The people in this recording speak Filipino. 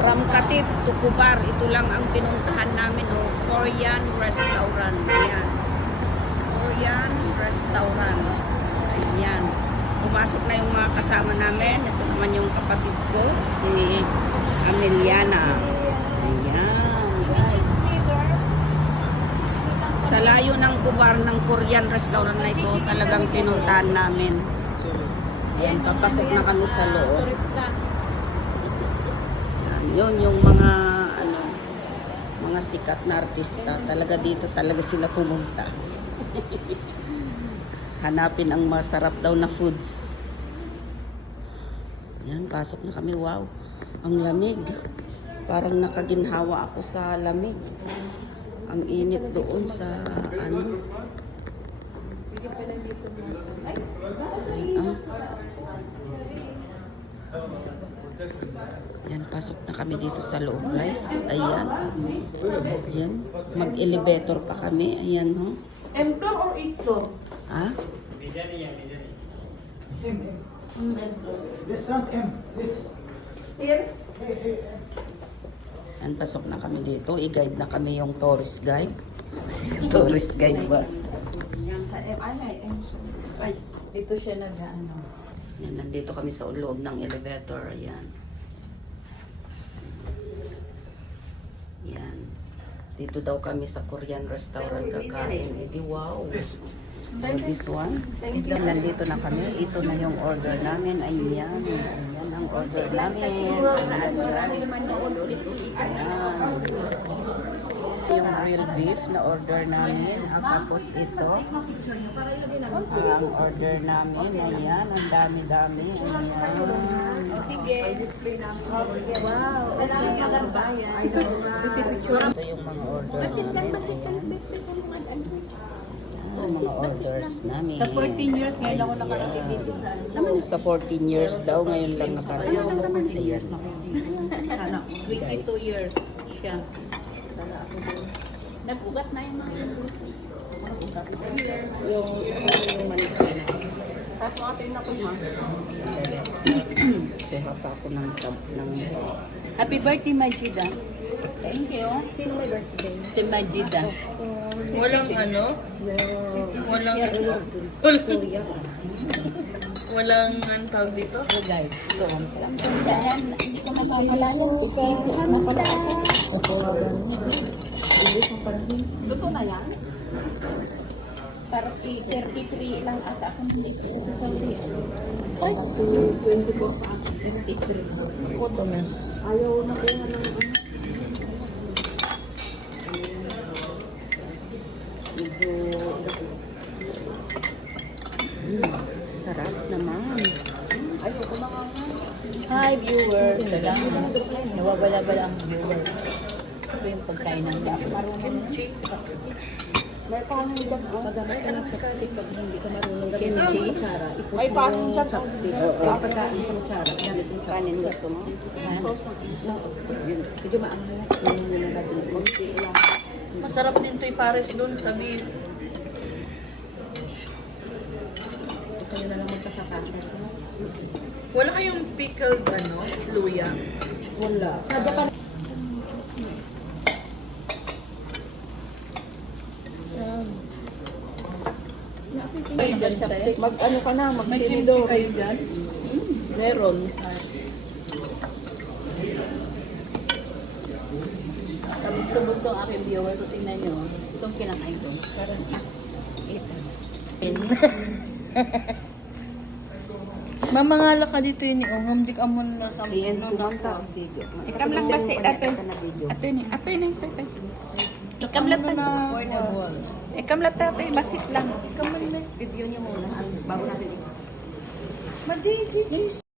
From Katip to Kubar, ito lang ang pinuntahan namin, oh, Korean restaurant. Ayan. Korean restaurant. Ayan. Pumasok na yung mga kasama namin. Ito naman yung kapatid ko, si Ameliana. Ayan, guys. Sa layo ng Kubar ng Korean restaurant na ito, talagang pinuntahan namin. Ayan, papasok na kami sa loob. Yun yung mga mga sikat na artista, talaga dito talaga sila pumunta. Hanapin ang masarap daw na foods. Yan, pasok na kami. Wow, ang lamig, parang nakaginhawa ako sa lamig. Ang init doon sa Yan, pasok na kami dito sa loob, guys. Ayan. Diyan. Mag-elevator pa kami. Ayan, ho. M-floor or 8th floor? Ha? This front M. This. Here? Yan, pasok na kami dito. I-guide na kami yung tourist guide. Tourist guide ba? Sa M. Ay, may M. Ay, dito siya nag-ano. Yan, nandito kami sa loob ng elevator. Ayan. Yan. Dito daw kami sa Korean restaurant kakain. Edi wow. So this one. Yan, nandito na kami. Ito na yung order namin. Ayan. Ayan ang order namin. Ayan. Yung grilled beef na order namin. Tapos ito. Ang order namin. Ayan. Ang dami-dami. Ayan. Sige. Display namin. Wow. Maganda yan. Ito yung mga order namin. Ayan. Ang mga orders namin. Sa 14 years, ngayon ako nakarating dito sa ano. Sa 14 years daw, ngayon lang nakarating. Ayan. Sana, 22 years siya. Nag-ugat na yung mga Yung manikana. Tapos atin na ko ha. Kuha pa ako ng Happy birthday, Majida. Thank you. Sino may birthday? Si Majida. Walang ano? Walang ang tawag dito? Guys, ito. Dahil hindi ko mapapalala. Ito na pala ako. Luto na yan? Para si 33 lang ata akong hindi ko sa ay, 24 pa ako. 23. Koto na. Ayaw na ko ng ano. Sarap naman. Ayaw ko mga hi viewers. Nawawala-wala ang viewers. Ito yung pagkain ng dap. Marunong may paano yung dap? Magamit ka ng chopstick pag hindi ka marunong gamit ng kutsara. May paano yung chopstick? Pagkain sa kutsara. Gamit yung Kanin gusto mo? Medyo maanghang. Masarap din to ipares dun sa beef. Kaya na lang magkasakasya. Wala kayong pickled ano, luya? Wala. Sadya ka. Mag ano ka na, mag May kimchi kayo dyan? meron. Bugso-bugso ang aking viewer. So tingnan nyo. Itong kinakain ko. Parang Mamangala ka dito yun eh. Humdik ka muna na sa Iyan ano ko na. lang ta. Ikam lang basi, ato. Ato. Ato yun. Ikam lang ta. Ikam lang ta. Basit lang. Ikam lang. review nyo muna bago natin. Madidi.